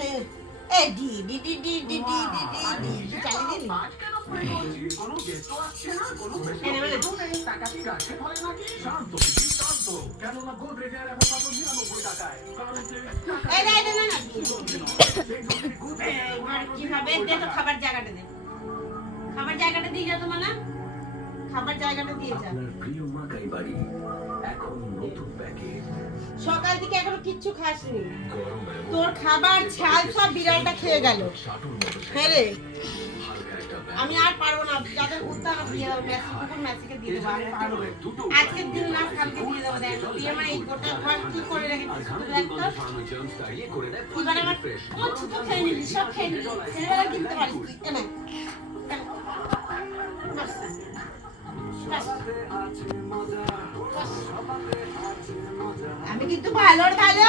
A D D D D D D D D D চালিয়ে দিন কিভাবে দে তো খাবার জায়গাটা দে খাবার জায়গাটা দিয়ে যা তো মানা খাবার জায়গাটা দিয়ে যা আপনার প্রিয় মাকাই বাড়ি এখন নতুন প্যাকেট সকাল থেকে এখনো কিচ্ছু খাসনি তোর খাবার ছাল সব বিড়ালটা খেয়ে গেল হ্যাঁ রে আমি আর পারবো না যাদের উত্তান দিয়ে দেবো কুকুর ম্যাসিকে দিয়ে দেবো আর পারবো আজকের দিন না কালকে দিয়ে দেবো দেখ তুই আমার এই গোটা ঘর কি করে রেখেছিস এবার আমার ও ছোট খেয়ে নিবি সব খেয়ে নিবি ছেলেবেলা কিনতে পারিস তুই কেন আমি কিন্তু ভালোর ভালো